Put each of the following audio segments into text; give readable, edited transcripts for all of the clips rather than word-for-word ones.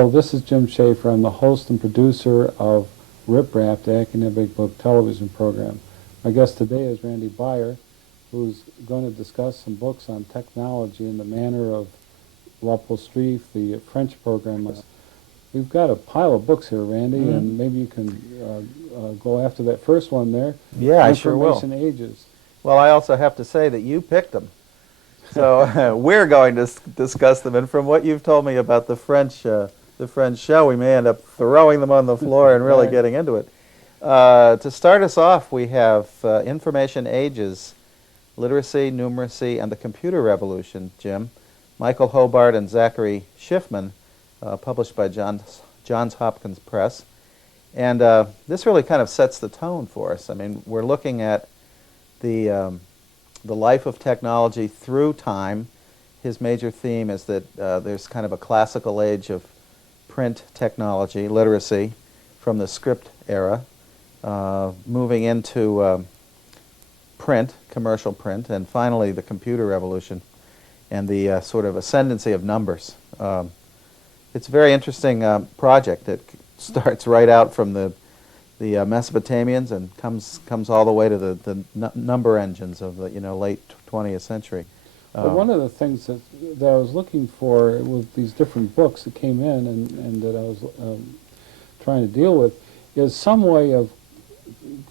Hello, this is Jim Schaefer. I'm the host and producer of Rip Rap, the academic book television program. My guest today is Randy Baier, who's going to discuss some books on technology in the manner of L'Apostrophe, the French program. We've got a pile of books here, Randy, and maybe you can go after that first one there. Yeah, I sure will. Information Ages. Well, I also have to say that you picked them. So we're going to discuss them, and from what you've told me about the French show, we may end up throwing them on the floor and really getting into it. To start us off, we have Information Ages, Literacy, Numeracy, and the Computer Revolution, Jim. Michael Hobart and Zachary Schiffman, published by Johns Hopkins Press. And this really kind of sets the tone for us. I mean, we're looking at the life of technology through time. His major theme is that there's kind of a classical age of print technology, literacy, from the script era, moving into print, commercial print, and finally the computer revolution and the sort of ascendancy of numbers. It's a very interesting project. It starts right out from the Mesopotamians and comes all the way to the number engines of the late 20th century. But one of the things that I was looking for with these different books that came in and that I was trying to deal with is some way of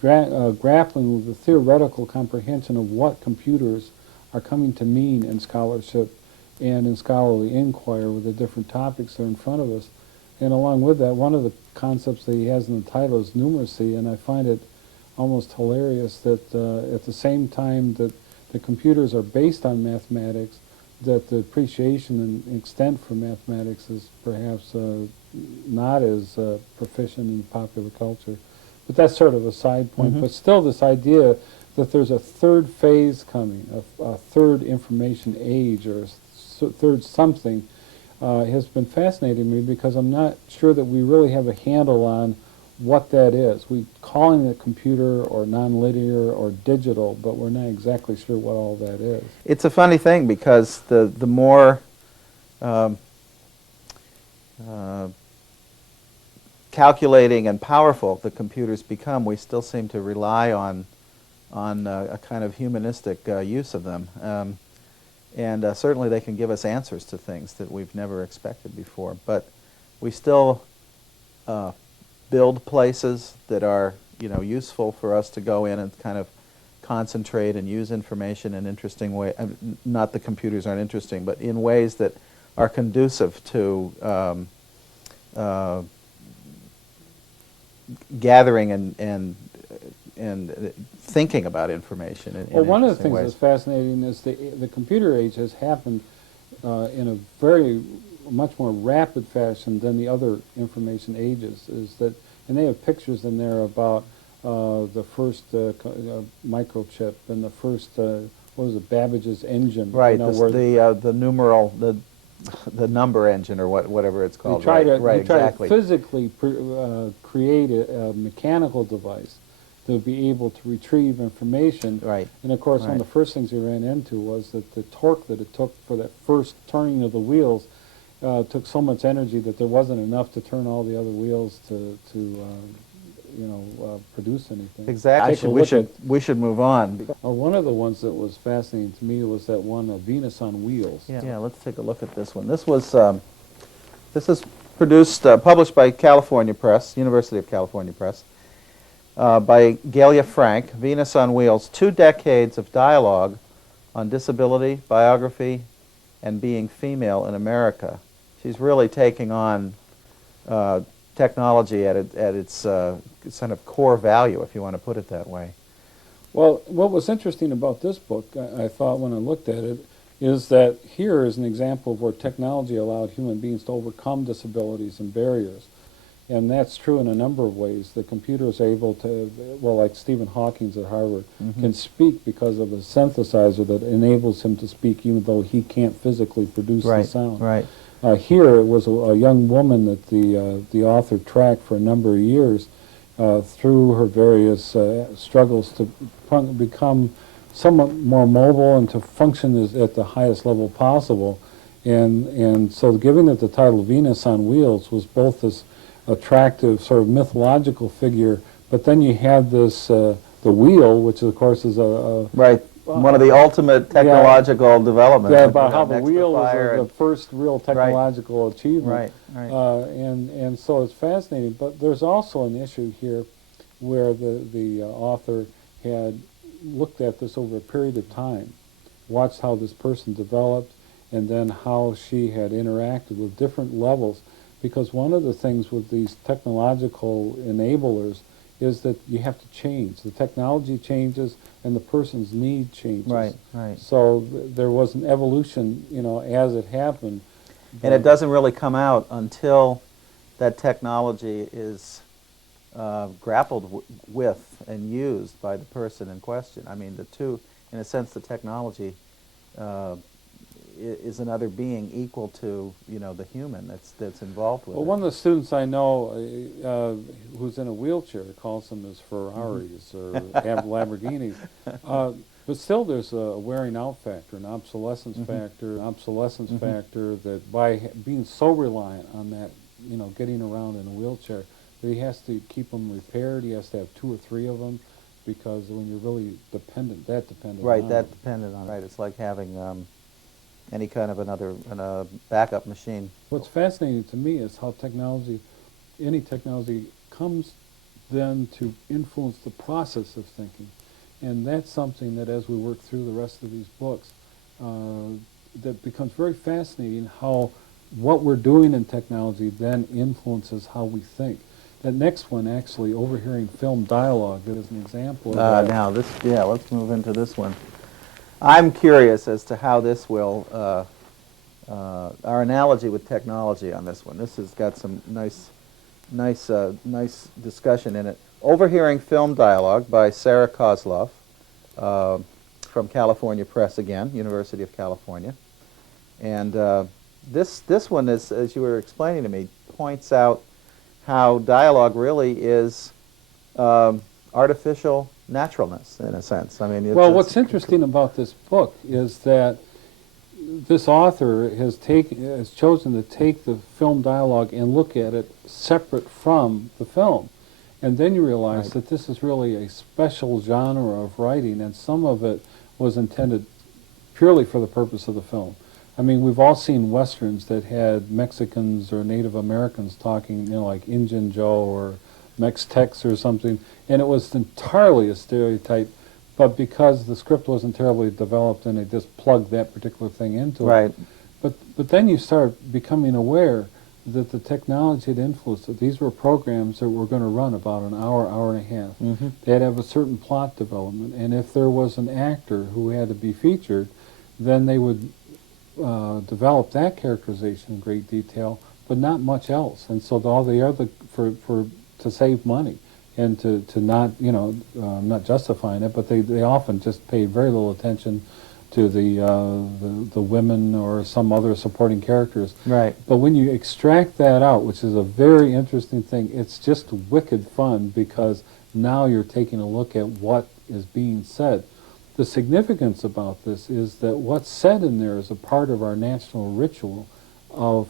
grappling with the theoretical comprehension of what computers are coming to mean in scholarship and in scholarly inquiry with the different topics that are in front of us. And along with that, one of the concepts that he has in the title is numeracy, and I find it almost hilarious that at the same time that the computers are based on mathematics, that the appreciation and extent for mathematics is perhaps not as proficient in popular culture. But that's sort of a side point. But still, this idea that there's a third phase coming, a third information age, or a third something, has been fascinating me because I'm not sure that we really have a handle on what that is. We're calling it computer or nonlinear or digital, but we're not exactly sure what all that is. It's a funny thing because the more calculating and powerful the computers become, we still seem to rely on a kind of humanistic use of them. And certainly they can give us answers to things that we've never expected before. But we still build places that are useful for us to go in and kind of concentrate and use information in interesting ways. Not the computers aren't interesting, but in ways that are conducive to gathering and thinking about information. Well, one of the things that's fascinating is the computer age has happened in a very much more rapid fashion than the other information ages. And they have pictures in there about the first microchip and the first what was it, Babbage's engine. Right, the numeral, the number engine, or whatever it's called. You try exactly. to physically create a mechanical device to be able to retrieve information. Right. And of course, one of the first things we ran into was that the torque that it took for that first turning of the wheels took so much energy that there wasn't enough to turn all the other wheels to produce anything. Exactly. We should move on. One of the ones that was fascinating to me was that one, Venus on Wheels. Yeah, let's take a look at this one. This is produced, published by California Press, University of California Press, by Galia Frank, Venus on Wheels, 2 decades of dialogue on disability, biography, and being female in America. She's really taking on technology at its kind of core value, if you want to put it that way. Well, what was interesting about this book, I thought when I looked at it, is that here is an example of where technology allowed human beings to overcome disabilities and barriers. And that's true in a number of ways. The computer is able to, well, like Stephen Hawking at Harvard, can speak because of a synthesizer that enables him to speak even though he can't physically produce the sound. Right. Here it was a young woman that the author tracked for a number of years through her various struggles to become somewhat more mobile and to function at the highest level possible. And so giving it the title Venus on Wheels was both this attractive sort of mythological figure, but then you had this, the wheel, which of course is Right. One of the ultimate technological developments. yeah, about how the Next to wheel fire was the first real technological achievement. Right. And so it's fascinating. But there's also an issue here where the author had looked at this over a period of time, watched how this person developed, and then how she had interacted with different levels. Because one of the things with these technological enablers is that you have to change. The technology changes and the person's need changes. Right. So there was an evolution, as it happened. And it doesn't really come out until that technology is grappled with and used by the person in question. I mean, the two, in a sense, the technology is another being equal to the human that's involved with it. Well, one of the students I know who's in a wheelchair calls them as Ferraris or Lamborghinis, but still there's a wearing out factor, an obsolescence factor that by being so reliant on that, getting around in a wheelchair, that he has to keep them repaired. He has to have 2 or 3 of them because when you're really dependent on it. Right, it's like having any kind of another backup machine. What's fascinating to me is how any technology comes then to influence the process of thinking. And that's something that as we work through the rest of these books, that becomes very fascinating how what we're doing in technology then influences how we think. That next one, actually, overhearing film dialogue, is an example of that. Now, let's move into this one. I'm curious as to how this will, our analogy with technology on this one. This has got some nice discussion in it. Overhearing Film Dialogue by Sarah Kozloff from California Press again, University of California. And this one, is, as you were explaining to me, points out how dialogue really is artificial naturalness, in a sense. I mean, what's interesting about this book is that this author has chosen to take the film dialogue and look at it separate from the film. And then you realize that this is really a special genre of writing, and some of it was intended purely for the purpose of the film. I mean, we've all seen Westerns that had Mexicans or Native Americans talking, like Injun Joe or Mex-Tex or something, and it was entirely a stereotype, but because the script wasn't terribly developed and they just plugged that particular thing into it. But then you start becoming aware that the technology had influenced it. These were programs that were going to run about an hour, hour and a half. They had to have a certain plot development, and if there was an actor who had to be featured, then they would develop that characterization in great detail, but not much else. And so all the other, to save money and to not, not justifying it, but they often just paid very little attention to the women or some other supporting characters. Right. But when you extract that out, which is a very interesting thing, it's just wicked fun because now you're taking a look at what is being said. The significance about this is that what's said in there is a part of our national ritual of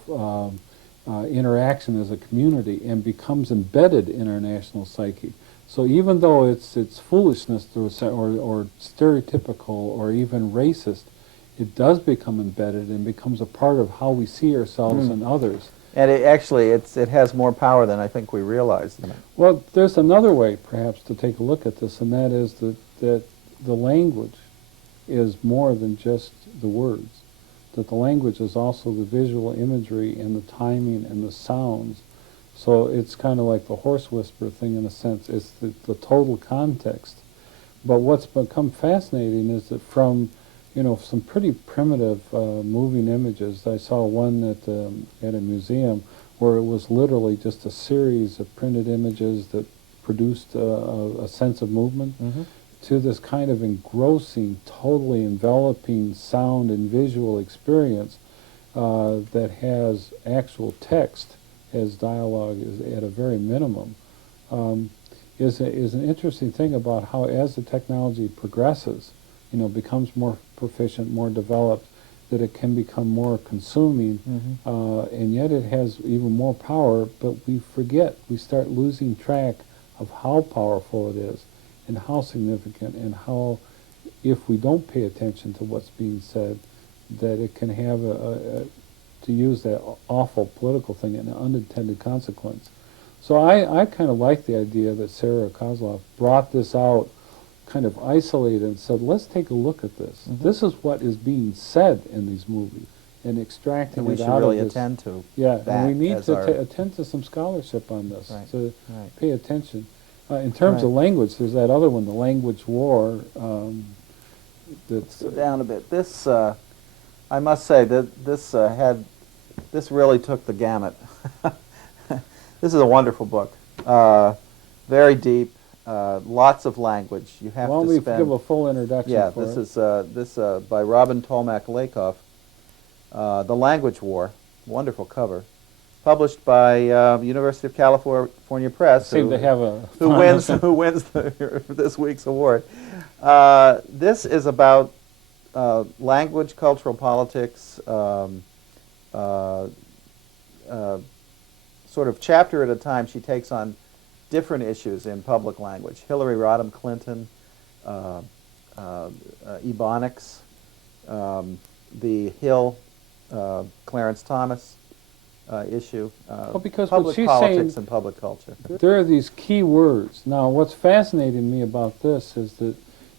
interaction as a community and becomes embedded in our national psyche. So even though it's foolishness or stereotypical or even racist, it does become embedded and becomes a part of how we see ourselves and others. And it has more power than I think we realize. Well, there's another way perhaps to take a look at this, and that is that the language is more than just the words. That the language is also the visual imagery and the timing and the sounds. So it's kind of like the horse whisperer thing in a sense. It's the total context. But what's become fascinating is that from, some pretty primitive moving images. I saw one at a museum where it was literally just a series of printed images that produced a sense of movement, to this kind of engrossing, totally enveloping sound and visual experience that has actual text as dialogue is at a very minimum, is an interesting thing about how as the technology progresses, becomes more proficient, more developed, that it can become more consuming, and yet it has even more power, but we forget, we start losing track of how powerful it is and how significant and how, if we don't pay attention to what's being said, that it can have to use that awful political thing, an unintended consequence. So I kind of like the idea that Sarah Kozlov brought this out, kind of isolated, and said, let's take a look at this. This is what is being said in these movies, and extracting And we it should out really of this. attend to Yeah, that and we need as to our- attend to some scholarship on this, Right, to right. pay attention. In terms of Right. language, there's that other one, the language war. That's Go down a bit. This, I must say that this really took the gamut. This is a wonderful book, very deep, lots of language. You have Why don't to we spend. give a full introduction Yeah, for this it? is by Robin Tolmack Lakoff, The Language War, wonderful cover, published by University of California Press. Seem to have a who wins this week's award. This is about language, cultural politics, sort of chapter at a time. She takes on different issues in public language. Hillary Rodham Clinton, Ebonics, the Hill, Clarence Thomas issue, because what public she's politics saying- and public culture. There are these key words. Now, what's fascinating me about this is that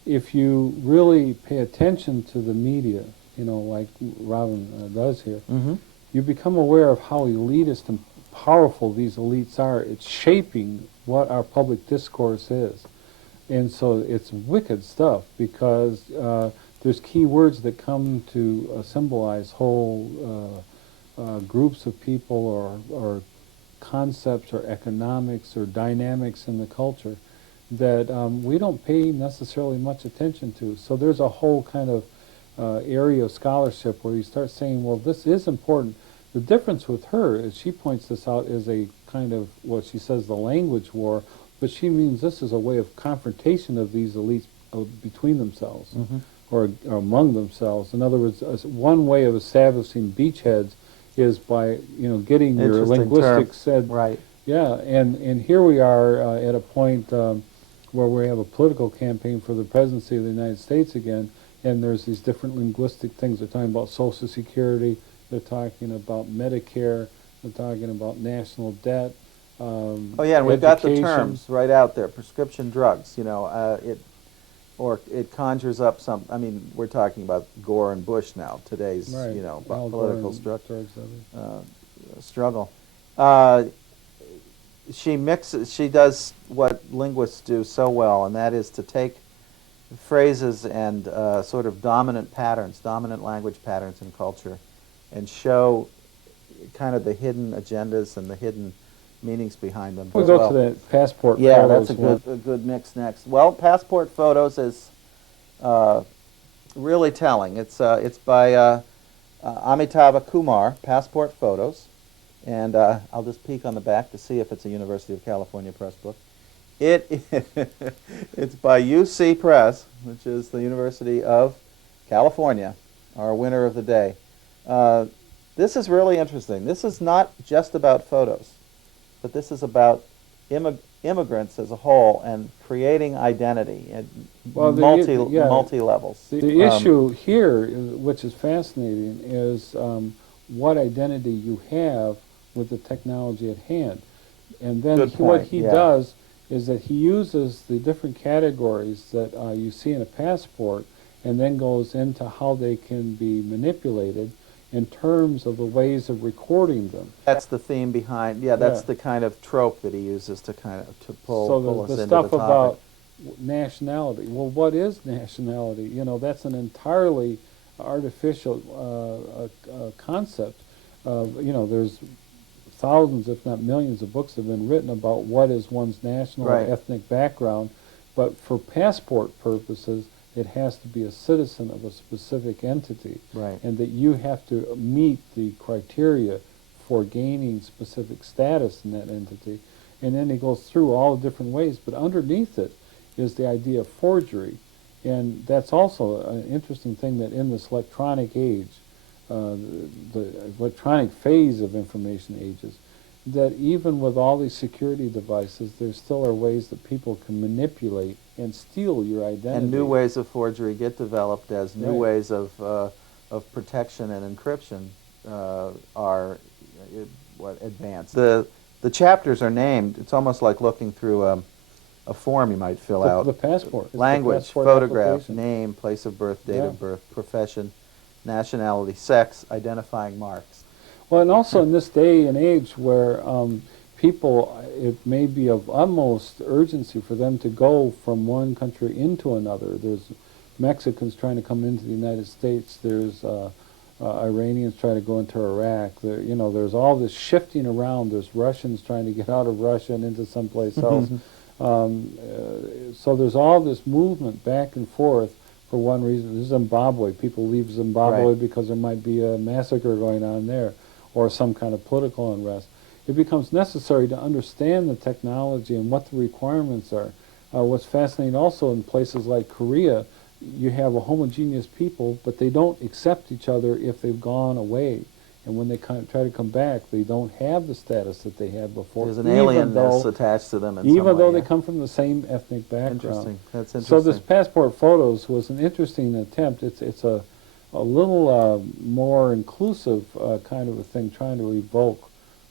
if you really pay attention to the media, like Robin does here, you become aware of how elitist and powerful these elites are. It's shaping what our public discourse is. And so it's wicked stuff, because there's key words that come to symbolize whole groups of people or concepts or economics or dynamics in the culture that we don't pay necessarily much attention to. So there's a whole kind of area of scholarship where you start saying, well, this is important. The difference with her, as she points this out, is a kind of what she says the language war, but she means this is a way of confrontation of these elites between themselves or among themselves. In other words, one way of establishing beachheads is by getting your Interesting linguistics term. said. Right. Yeah, and here we are at a point where we have a political campaign for the presidency of the United States again, and there's these different linguistic things. They're talking about Social Security, they're talking about Medicare, they're talking about national debt. Oh yeah, and we've got the education. terms right out there. Prescription drugs. It conjures up some. I mean, we're talking about Gore and Bush now. Today's Right. Al Gore political and George W. struggle. She does what linguists do so well, and that is to take phrases and sort of dominant language patterns in culture, and show kind of the hidden agendas and the hidden meanings behind them. We'll as go well. to that passport Yeah, photos that's one. a good mix next. Well, Passport Photos is really telling. It's by Amitabha Kumar, Passport Photos, and I'll just peek on the back to see if it's a University of California Press book. It's by UC Press, which is the University of California, our winner of the day. This is really interesting. This is not just about photos, but this is about immigrants as a whole and creating identity at Well, multi levels. The issue here, which is fascinating, is what identity you have with the technology at hand. And then Good what point, he yeah. does is that he uses the different categories that you see in a passport and then goes into how they can be manipulated in terms of the ways of recording them. That's the theme behind. Yeah, that's Yeah. the kind of trope that he uses to pull So us the into stuff the topic. about nationality. Well, what is nationality? That's an entirely artificial concept. There's thousands, if not millions, of books have been written about what is one's national Right. or ethnic background, but for passport purposes, it has to be a citizen of a specific entity, Right. and that you have to meet the criteria for gaining specific status in that entity. And then he goes through all the different ways, but underneath it is the idea of forgery. And that's also an interesting thing, that in this electronic age, the electronic phase of information ages, that even with all these security devices, there still are ways that people can manipulate and steal your identity. And new ways of forgery get developed as new Right. ways of protection and encryption are advanced. The chapters are named. It's almost like looking through a form you might fill out. The passport. It's the Language, passport photograph, application. name, place of birth, date Yeah. of birth, profession, nationality, sex, identifying marks. Well, and also in this day and age where people, it may be of utmost urgency for them to go from one country into another. There's Mexicans trying to come into the United States. There's Iranians trying to go into Iraq. There's all this shifting around. There's Russians trying to get out of Russia and into someplace else. So there's all this movement back and forth for one reason. Zimbabwe. People leave Zimbabwe Right. because there might be a massacre going on there or some kind of political unrest. It becomes necessary to understand the technology and what the requirements are. What's fascinating also in places like Korea, you have a homogeneous people, but they don't accept each other if they've gone away. And when they try to come back, they don't have the status that they had before. There's an even alienness though, attached to them in some even though way, they come from the same ethnic background. Interesting. That's interesting. So this passport photos was an interesting attempt. It's a little more inclusive kind of a thing, trying to evoke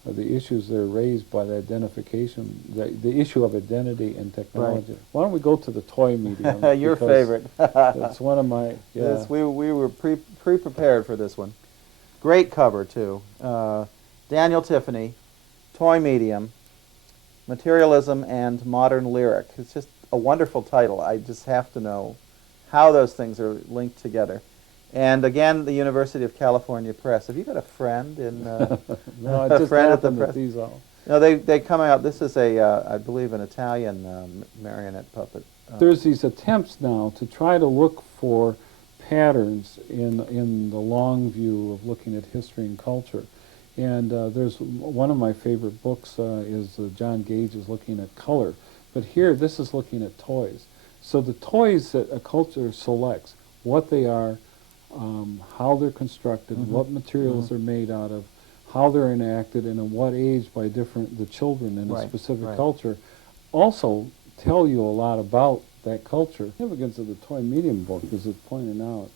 the issues that are raised by the identification, the issue of identity and technology. Right. Why don't we go to the toy medium? Your because favorite. That's one of my, yeah. Yes, we were pre-prepared for this one. Great cover, too. Daniel Tiffany, Toy Medium, Materialism and Modern Lyric. It's just a wonderful title. I just have to know how those things are linked together. And again, the University of California Press. Have you got a friend in No, a it just friend at the happened that press? these all. No, they come out. This is I believe, an Italian marionette puppet. There's these attempts now to try to look for patterns in the long view of looking at history and culture. And there's one of my favorite books is John Gage is looking at color. But here, this is looking at toys. So the toys that a culture selects, what they are, how they're constructed, what materials they're made out of, how they're enacted, and in what age by the children in a Right, specific right. culture, also tell you a lot about that culture. The significance of the toy medium book is it pointed out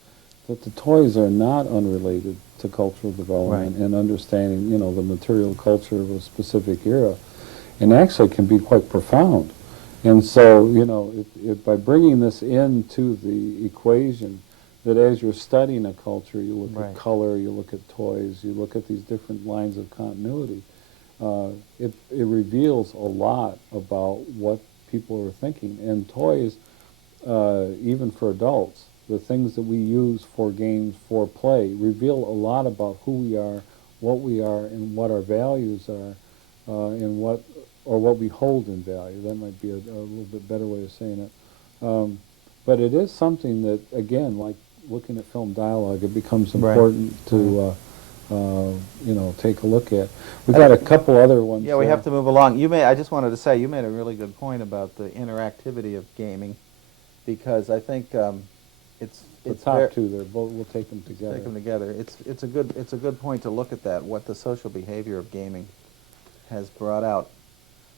that the toys are not unrelated to cultural development Right. and understanding, the material culture of a specific era, and actually can be quite profound. And so, by bringing this into the equation, that as you're studying a culture, you look Right. at color, you look at toys, you look at these different lines of continuity, it reveals a lot about what people are thinking. And toys, even for adults, the things that we use for games, for play, reveal a lot about who we are, and what our values are, and what we hold in value. That might be a little bit better way of saying it. But it is something that, again, like looking at film dialogue, it becomes Right. important to, take a look at. We've got a couple other ones. Yeah, we have to move along. I just wanted to say, you made a really good point about the interactivity of gaming, because I think it's The top two there, we'll take them together. Take them together. It's a good point to look at that, what the social behavior of gaming has brought out.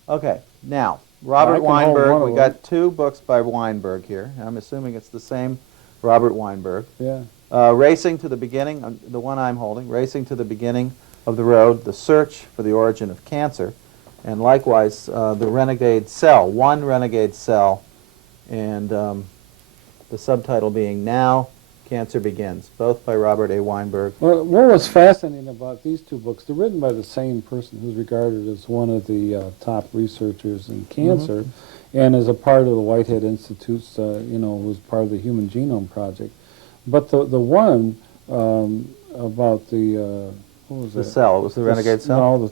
Okay, now Robert I can hold one Weinberg. of We them. got two books by Weinberg here. I'm assuming it's the same Robert Weinberg. Yeah. Racing to the Beginning, the one I'm holding, Racing to the Beginning of the Road, The Search for the Origin of Cancer, and likewise The Renegade Cell, One Renegade Cell, and the subtitle being Now Cancer Begins, both by Robert A. Weinberg. Well, what was fascinating about these two books, they're written by the same person who's regarded as one of the top researchers in cancer, and as a part of the Whitehead Institute's, was part of the Human Genome Project. But the one about the, what was The that? Cell, it was the Renegade Cell? No,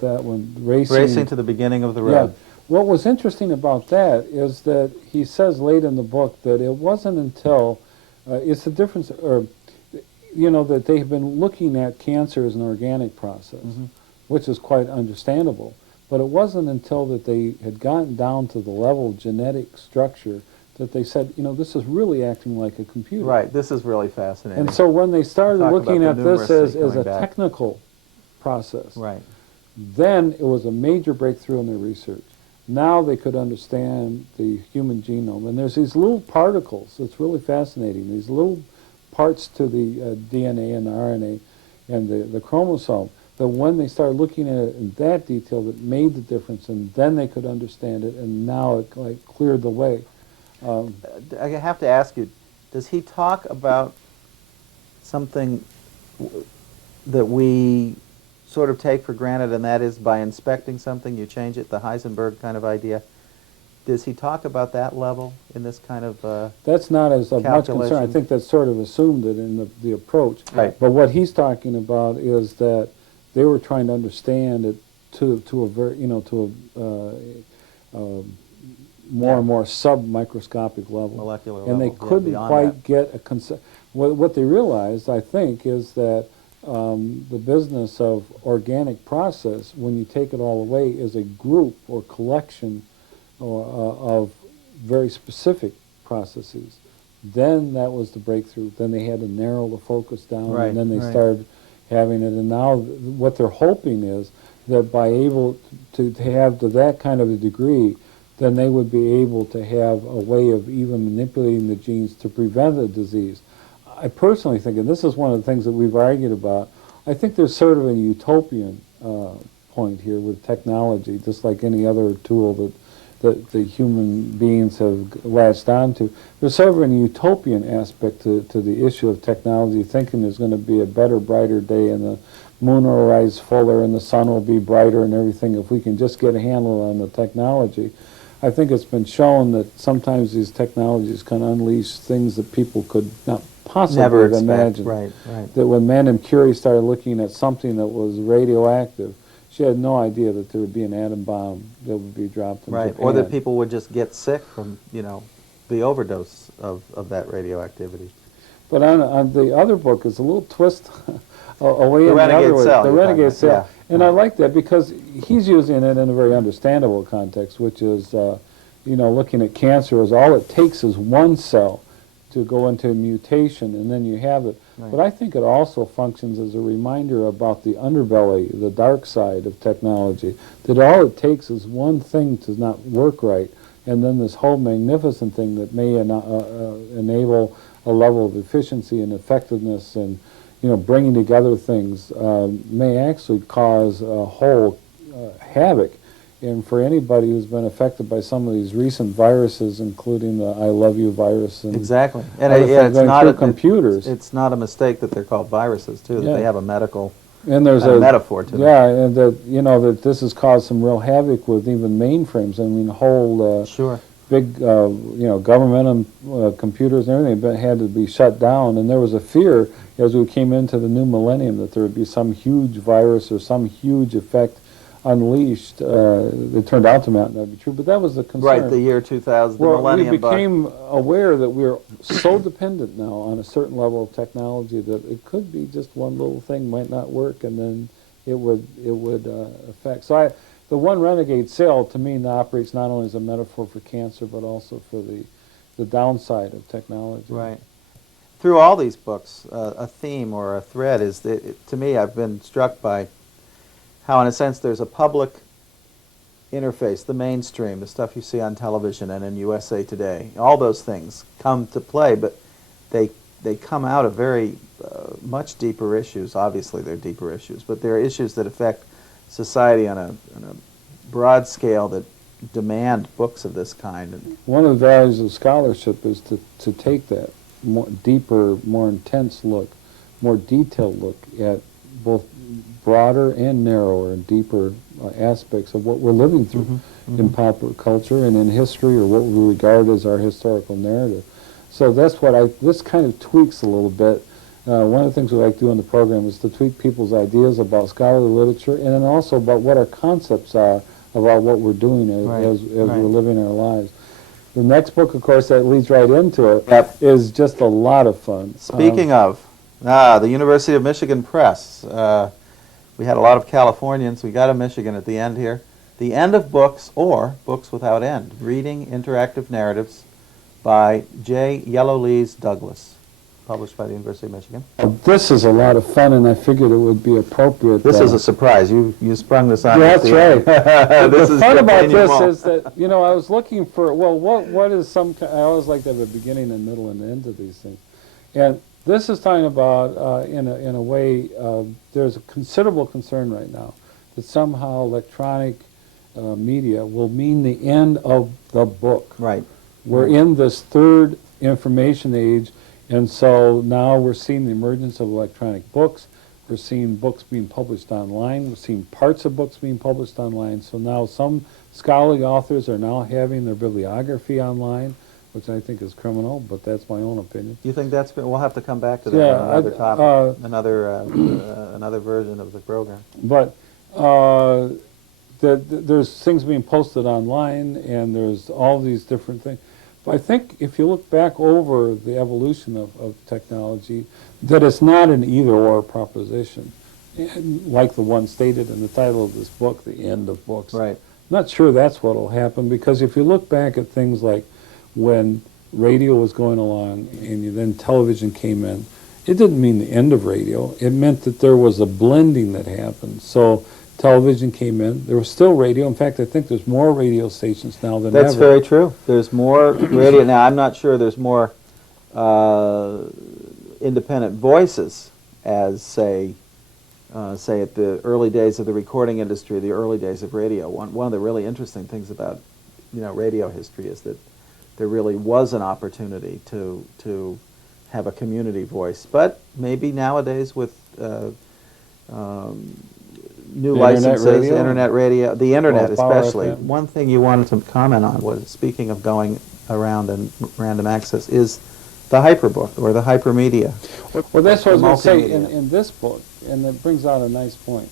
that one, Racing to the Beginning of the Road. Yeah. What was interesting about that is that he says late in the book that it wasn't until, it's the difference, that they've been looking at cancer as an organic process, which is quite understandable. But it wasn't until that they had gotten down to the level of genetic structure that they said, this is really acting like a computer. Right. This is really fascinating. And so when they started Talk looking about at the this numeracy as a coming back. technical process, Right. then it was a major breakthrough in their research. Now they could understand the human genome. And there's these little particles. It's really fascinating. These little parts to the DNA and the RNA and the chromosome. But when they started looking at it in that detail, that made the difference, and then they could understand it, and now it cleared the way. I have to ask you, does he talk about something that we sort of take for granted, and that is by inspecting something, you change it, the Heisenberg kind of idea? Does he talk about that level in this kind of That's not as of much concern. I calculation? think that's sort of assumed it in the approach. Right. But what he's talking about is that they were trying to understand it to a very, more and more sub-microscopic level. Molecular and they level, yeah, couldn't beyond quite that. get a concept. What they realized, I think, is that the business of organic process, when you take it all away, is a group or collection of very specific processes. Then that was the breakthrough. Then they had to narrow the focus down, Right, and then they right. started having it. And now what they're hoping is that by able to have to that kind of a degree, then they would be able to have a way of even manipulating the genes to prevent a disease. I personally think, and this is one of the things that we've argued about, I think there's sort of a utopian point here with technology, just like any other tool that the human beings have latched onto. There's sort of a utopian aspect to the issue of technology, thinking there's going to be a better, brighter day and the moon will rise fuller and the sun will be brighter and everything if we can just get a handle on the technology. I think it's been shown that sometimes these technologies can unleash things that people could not possibly Never have expect. imagined. Right, right. That when Madame Curie started looking at something that was radioactive, she had no idea that there would be an atom bomb that would be dropped in Right, Japan. or that people would just get sick from, the overdose of that radioactivity. But on the other book is a little twist away The in the Renegade other way. Cell, The you're talking Renegade about, Cell. yeah. And I like that because he's using it in a very understandable context, which is, looking at cancer as all it takes is one cell to go into a mutation, and then you have it. Right. But I think it also functions as a reminder about the underbelly, the dark side of technology, that all it takes is one thing to not work right, and then this whole magnificent thing that may enable a level of efficiency and effectiveness and bringing together things may actually cause a whole havoc. And for anybody who's been affected by some of these recent viruses, including the I Love You virus and Exactly. And other things it's going not through computers. It's not a mistake that they're called viruses, too, that Yeah. they have a medical And there's a metaphor to them. Yeah, and that this has caused some real havoc with even mainframes. I mean, whole Sure. big government computers and everything had to be shut down. And there was a fear as we came into the new millennium that there would be some huge virus or some huge effect unleashed. It turned out to not be true, but that was the concern. Right, the year 2000, the Well, millennium we bug. became aware that we're so dependent now on a certain level of technology that it could be just one little thing might not work, and then it would affect. So the one Renegade Cell to me now operates not only as a metaphor for cancer, but also for the downside of technology. Right. Through all these books, a theme or a thread is that, to me, I've been struck by how, in a sense, there's a public interface, the mainstream, the stuff you see on television and in USA Today. All those things come to play, but they come out of very much deeper issues. Obviously, they're deeper issues, but they're issues that affect society on a broad scale that demand books of this kind. And One of the values of scholarship is to take that more deeper, more intense look, more detailed look at both broader and narrower and deeper aspects of what we're living through in popular culture and in history, or what we regard as our historical narrative. So that's what this kind of tweaks a little bit. One of the things we like to do in the program is to tweak people's ideas about scholarly literature, and then also about what our concepts are about what we're doing as we're living our lives. The next book, of course, that leads right into it, is just a lot of fun. speaking of, the University of Michigan Press. We had a lot of Californians. We got a Michigan at the end here. The End of Books, or Books Without End. Reading Interactive Narratives by J. Yellowlees Douglas, published by the University of Michigan. This is a lot of fun, and I figured it would be appropriate. This is a surprise. You sprung this on us. That's right. This The is fun about this denouement. is that, you know, I was looking for, well, what is some, I always like to have a beginning and middle and end to these things. And this is talking about, in a way, there's a considerable concern right now that somehow electronic media will mean the end of the book. Right. We're in this third information age, and so now we're seeing the emergence of electronic books. We're seeing books being published online. We're seeing parts of books being published online. So now some scholarly authors are now having their bibliography online, which I think is criminal, but that's my own opinion. Do you think that's good? We'll have to come back to that Yeah, on another topic, another version of the program. But there's things being posted online, and there's all these different things. But I think if you look back over the evolution of technology, that it's not an either-or proposition, and like the one stated in the title of this book, The End of Books. Right. I'm not sure that's what will happen, because if you look back at things like when radio was going along and then television came in, it didn't mean the end of radio. It meant that there was a blending that happened. So television came in. There was still radio. In fact, I think there's more radio stations now than That's ever. very true. There's more radio now. I'm not sure there's more independent voices as, say at the early days of the recording industry, the early days of radio. One of the really interesting things about radio history is that there really was an opportunity to have a community voice. But maybe nowadays with new The licenses, internet radio? the internet Oh, Power especially. FM. One thing you wanted to comment on was, speaking of going around and random access, is the hyperbook or the hypermedia. Well, that's what I was going to say multimedia. in this book, and it brings out a nice point.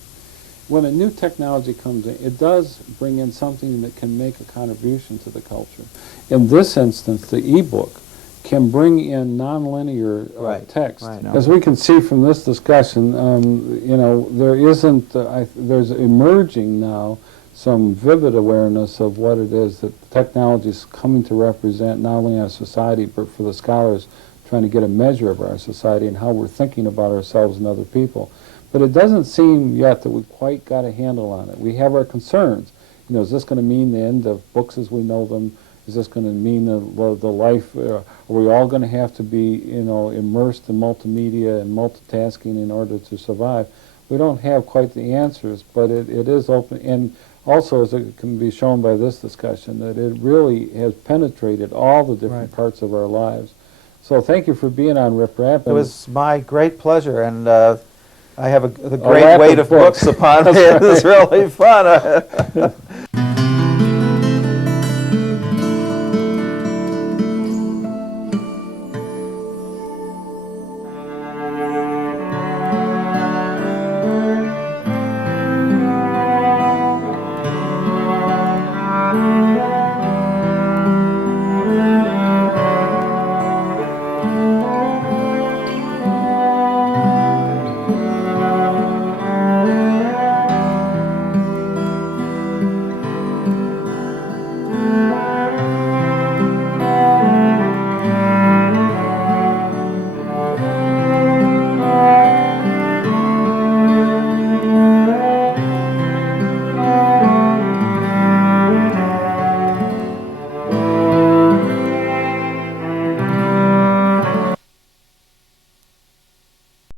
When a new technology comes in, it does bring in something that can make a contribution to the culture. In this instance, the e-book can bring in nonlinear Right, text. right. As we can see from this discussion, there isn't, there's emerging now some vivid awareness of what it is that technology is coming to represent, not only our society, but for the scholars trying to get a measure of our society and how we're thinking about ourselves and other people. But it doesn't seem yet that we've quite got a handle on it. We have our concerns. Is this going to mean the end of books as we know them? Is this going to mean the life? Are we all going to have to be, immersed in multimedia and multitasking in order to survive? We don't have quite the answers, but it is open. And also, as it can be shown by this discussion, that it really has penetrated all the different parts of our lives. So thank you for being on Rip Rap. It was my great pleasure, and I have the A great rack weight of of books books. upon me. It was really fun.